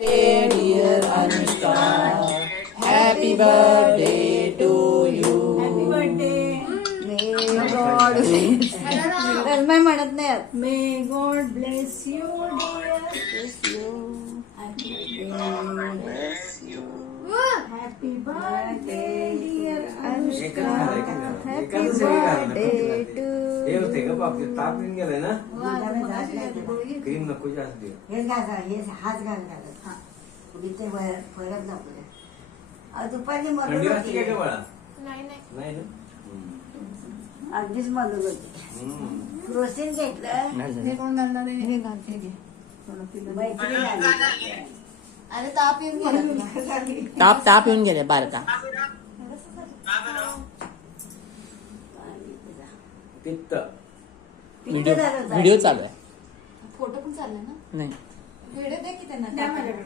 Dear Anushka, happy birthday to you. Happy birthday. May God मैं म्हणत नाही आत. May God bless you dear. Bless you. Happy birthday dear Anushka. Happy birthday to हे होते का बापरे ताप येऊन गेलाय ना अनुष्का. क्रीम नको जास्त देऊ हेच घासा हेच हात घाल घालत इथे फरक दाखवले दुपारी थंडी मदत वाजते काय का होती बाळा नाही नाही नाही ना अगदीच मदत होती क्रोसिन घेतलं हे कोण घालणार आहे? हे घालते घे. मैत्रीण आली. अरे ताप येऊन गेला तुला. ताप येऊन गेले बारका. पित्त पित्त झालं होतं. व्हिडिओ चालू आहे. फोटो पण चाललाय ना. नाही व्हिडिओ दे की त्यांना. द्या माझ्याकडे.